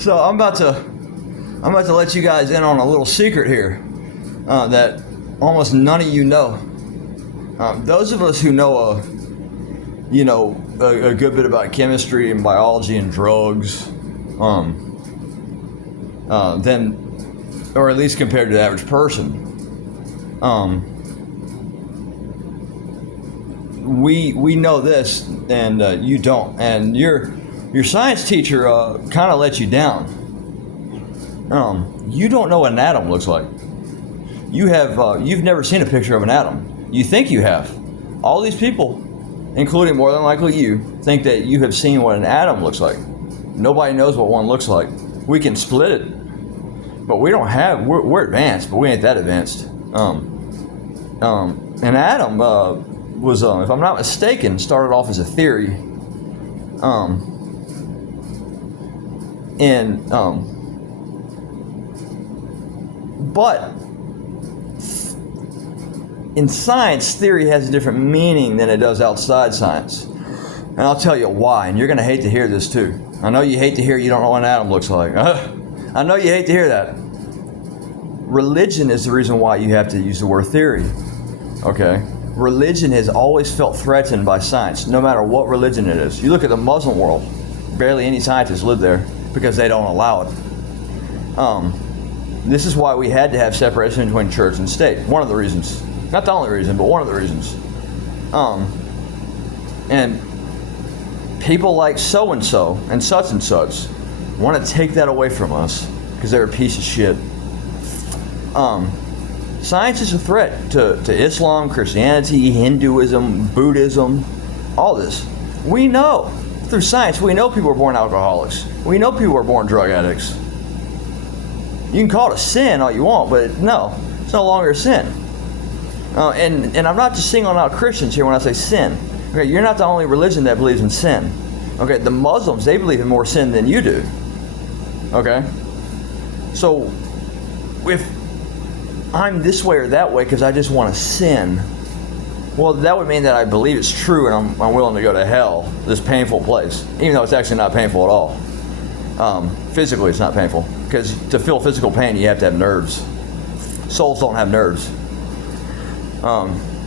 So I'm about to let you guys in on a little secret here that almost none of you know. Those of us who know a good bit about chemistry and biology and drugs, then, or at least compared to the average person, we know this, and you don't. And your science teacher kind of let you down. You don't know what an atom looks like. You've never seen a picture of an atom. You think you have. All these people, including more than likely you, think that you have seen what an atom looks like. Nobody knows what one looks like. We can split it, but we don't have. We're advanced, but we ain't that advanced. An atom was, if I'm not mistaken, started off as a theory. But in science, theory has a different meaning than it does outside science. And I'll tell you why, and you're going to hate to hear this too. I know you hate to hear you don't know what an atom looks like. I know you hate to hear that. Religion is the reason why you have to use the word theory. Okay? Religion has always felt threatened by science, no matter what religion it is. You look at the Muslim world, barely any scientists live there because they don't allow it. This is why we had to have separation between church and state. One of the reasons. Not the only reason, but one of the reasons. And people like so-and-so and such want to take that away from us because they're a piece of shit. Science is a threat to Islam, Christianity, Hinduism, Buddhism, all this. We know, through science, we know people are born alcoholics. We know people are born drug addicts. You can call it a sin all you want, but no, it's no longer a sin. And I'm not just singling out Christians here when I say sin. Okay, you're not the only religion that believes in sin. Okay, the Muslims, they believe in more sin than you do. Okay? So, if I'm this way or that way because I just want to sin, well, that would mean that I believe it's true and I'm willing to go to hell, this painful place, even though it's actually not painful at all. Physically, it's not painful, because to feel physical pain, you have to have nerves. Souls don't have nerves.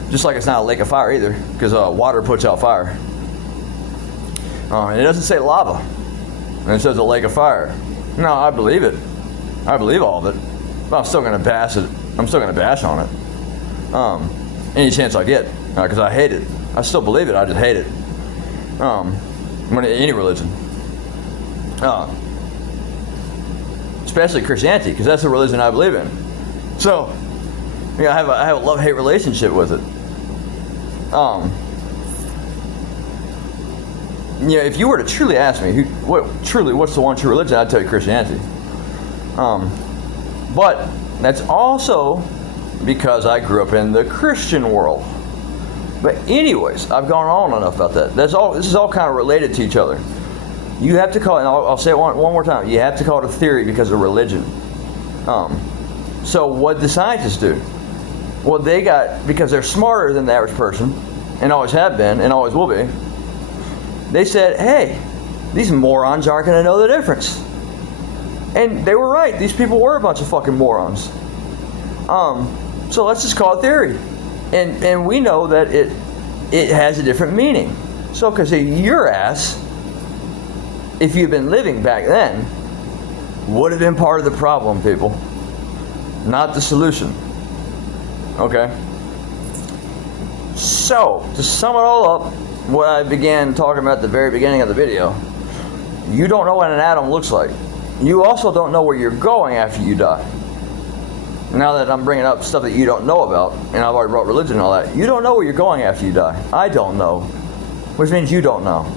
Just like it's not a lake of fire either, because water puts out fire. And it doesn't say lava, and it says a lake of fire. No, I believe it. I believe all of it. But I'm still going to bash it. I'm still going to bash on it. Any chance I get, because I hate it. I still believe it. I just hate it. Any religion, especially Christianity, because that's the religion I believe in. So, I have a love-hate relationship with it. If you were to truly ask me, what's the one true religion, I'd tell you Christianity. But that's also because I grew up in the Christian world. But anyways, I've gone on enough about that. This is all kind of related to each other. You have to call it, and I'll say it one more time, you have to call it a theory because of religion. So what did the scientists do? Well, because they're smarter than the average person, and always have been, and always will be, they said, hey, these morons aren't going to know the difference. And they were right. These people were a bunch of fucking morons. So let's just call it theory. And we know that it has a different meaning. So because of your ass, if you'd been living back then, would have been part of the problem, people. Not the solution. Okay? So, to sum it all up, what I began talking about at the very beginning of the video, you don't know what an atom looks like. You also don't know where you're going after you die. Now that I'm bringing up stuff that you don't know about, and I've already brought religion and all that, you don't know where you're going after you die. I don't know. Which means you don't know.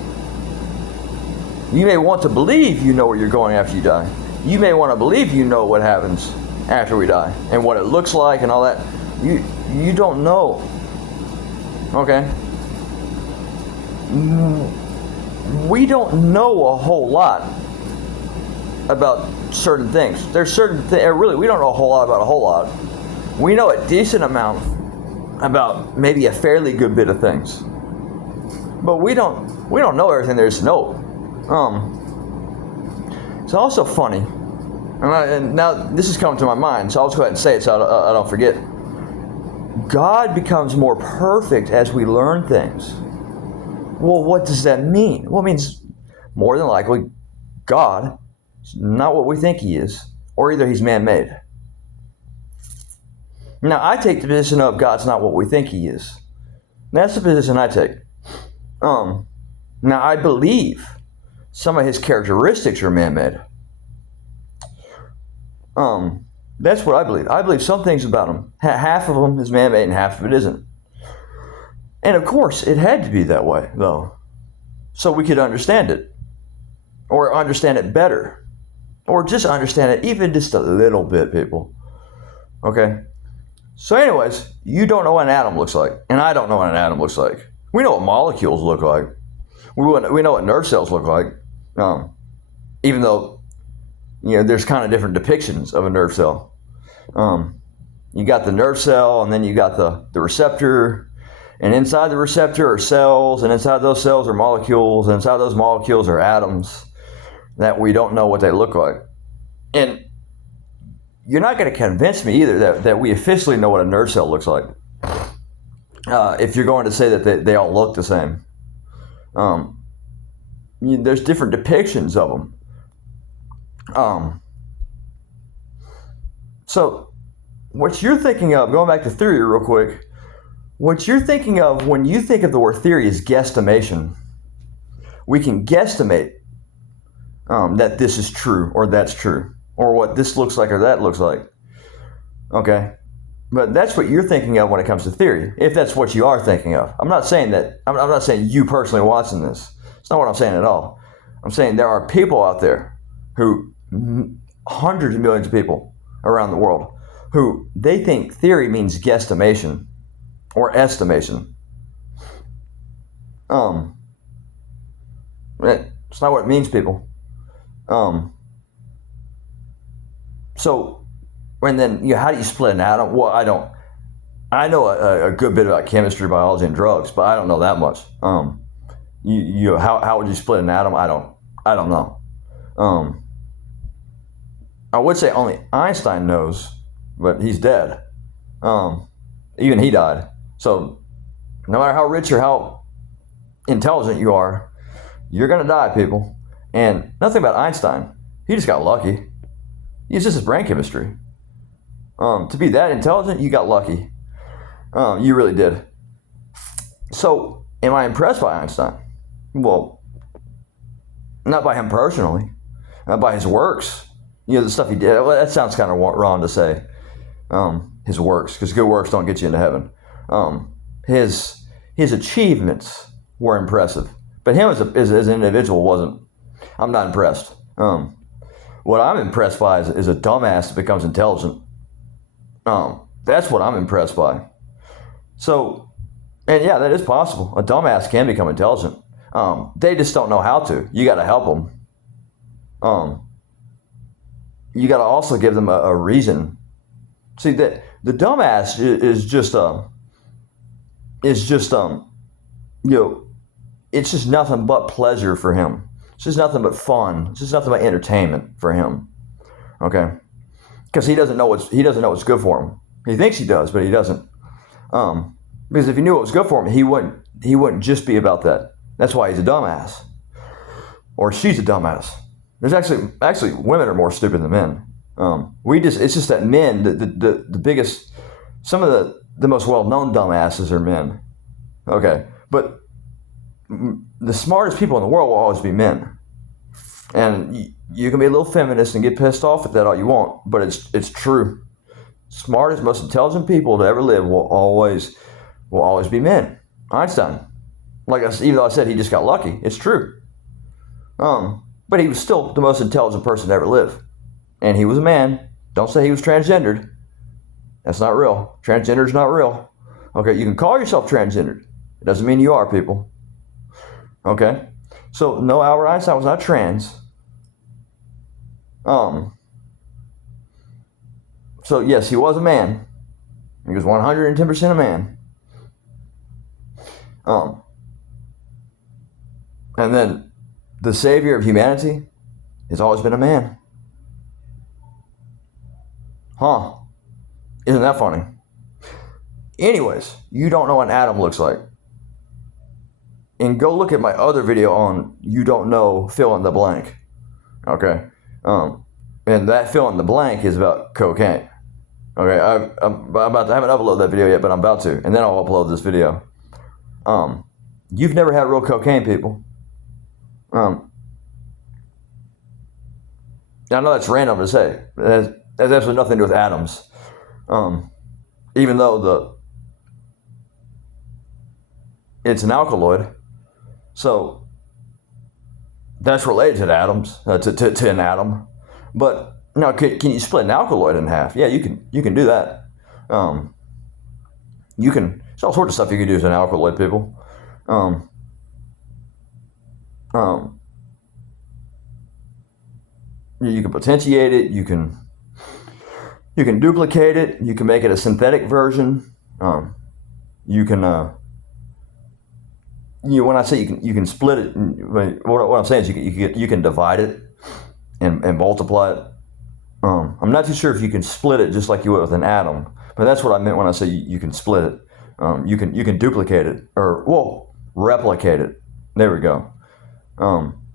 You may want to believe you know where you're going after you die. You may want to believe you know what happens after we die, and what it looks like and all that. You don't know. Okay? We don't know a whole lot about certain things. There's certain things, really, we don't know a whole lot about a whole lot. We know a decent amount about maybe a fairly good bit of things. But we don't know everything there is to know. It's also funny, and now this is coming to my mind, so I'll just go ahead and say it so I don't forget. God becomes more perfect as we learn things. Well, what does that mean? Well, it means more than likely God is not what we think he is, or either he's man-made. Now, I take the position of God's not what we think he is. That's the position I take. Now, I believe some of his characteristics are man-made. That's what I believe. I believe some things about him. Half of them is man-made and half of it isn't. And of course, it had to be that way, though, so we could understand it, or understand it better, or just understand it even just a little bit, people. Okay? So anyways, you don't know what an atom looks like, and I don't know what an atom looks like. We know what molecules look like. We know what nerve cells look like, even though, there's kind of different depictions of a nerve cell. You got the nerve cell, and then you got the receptor, and inside the receptor are cells, and inside those cells are molecules, and inside those molecules are atoms that we don't know what they look like. And you're not going to convince me either that we officially know what a nerve cell looks like, if you're going to say that they all look the same. There's different depictions of them. So what you're thinking of, going back to theory real quick, what you're thinking of when you think of the word theory is guesstimation. We can guesstimate that this is true or that's true, or what this looks like or that looks like. Okay? But that's what you're thinking of when it comes to theory, if that's what you are thinking of. I'm not saying that, I'm not saying you personally watching this. It's not what I'm saying at all. I'm saying there are people out there who, hundreds of millions of people around the world, who they think theory means guesstimation or estimation. It's not what it means, people. So, and then how do you split an atom? Well, I know a good bit about chemistry, biology, and drugs, but I don't know that much. How would you split an atom? I don't know. I would say only Einstein knows, but he's dead. Even he died. So no matter how rich or how intelligent you are, you're going to die, people. And nothing about Einstein. He just got lucky. It's just his brain chemistry. To be that intelligent, you got lucky. You really did. So, am I impressed by Einstein? Well, not by him personally. Not by his works. The stuff he did. Well, that sounds kind of wrong to say. His works, because good works don't get you into heaven. His achievements were impressive, but him as an individual wasn't. I'm not impressed. What I'm impressed by is a dumbass that becomes intelligent. That's what I'm impressed by. So, and yeah, that is possible. A dumbass can become intelligent. They just don't know how to. You got to help them. You got to also give them a reason. See, that the dumbass is just it's just nothing but pleasure for him. It's just nothing but fun. It's just nothing but entertainment for him. Okay, because he doesn't know what's good for him. He thinks he does, but he doesn't. Because if he knew what was good for him, he wouldn't just be about that. That's why he's a dumbass, or she's a dumbass. There's actually women are more stupid than men. It's just that men, the biggest, some of the most well-known dumbasses are men. Okay, but the smartest people in the world will always be men. And you can be a little feminist and get pissed off at that all you want, but it's true. Smartest, most intelligent people to ever live will always be men. Einstein, even though I said he just got lucky, it's true. But he was still the most intelligent person to ever live. And he was a man. Don't say he was transgendered. That's not real. Transgender is not real. Okay, you can call yourself transgendered. It doesn't mean you are, people. Okay? So, no, Albert Einstein was not trans. So, yes, he was a man. He was 110% a man. And then the savior of humanity, It's always been a man. Huh? Isn't that funny? Anyways, you don't know what an atom looks like. And go look at my other video on you don't know fill in the blank. Okay? And that fill in the blank is about cocaine. Okay? I haven't uploaded that video yet, but I'm about to. And then I'll upload this video. You've never had real cocaine, people. I know that's random to say. It has absolutely nothing to do with atoms. Even though it's an alkaloid, so that's related to atoms, to an atom. But now, can you split an alkaloid in half? Yeah, you can do that. There's all sorts of stuff you can do to an alkaloid, people. You can potentiate it. You can duplicate it. You can make it a synthetic version. You can. When I say you can split it, what I'm saying is you can divide it and multiply it. I'm not too sure if you can split it just like you would with an atom, but that's what I meant when I say you can split it. You can duplicate it or replicate it. There we go.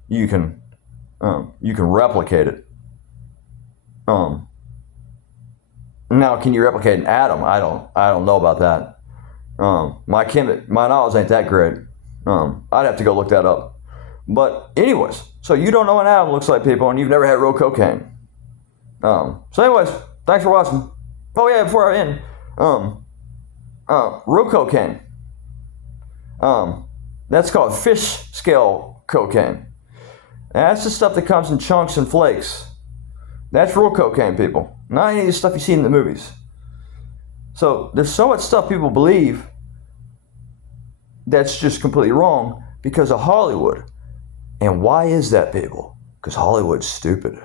You can replicate it. Now, can you replicate an atom? I don't know about that. My knowledge ain't that great. I'd have to go look that up. But anyways, so you don't know what an atom looks like, people, and you've never had real cocaine. So anyways, thanks for watching. Oh yeah, before I end, real cocaine. That's called fish scale cocaine. And that's the stuff that comes in chunks and flakes. That's real cocaine, people. Not any of the stuff you see in the movies. So there's so much stuff people believe that's just completely wrong because of Hollywood. And why is that, people? Because Hollywood's stupid.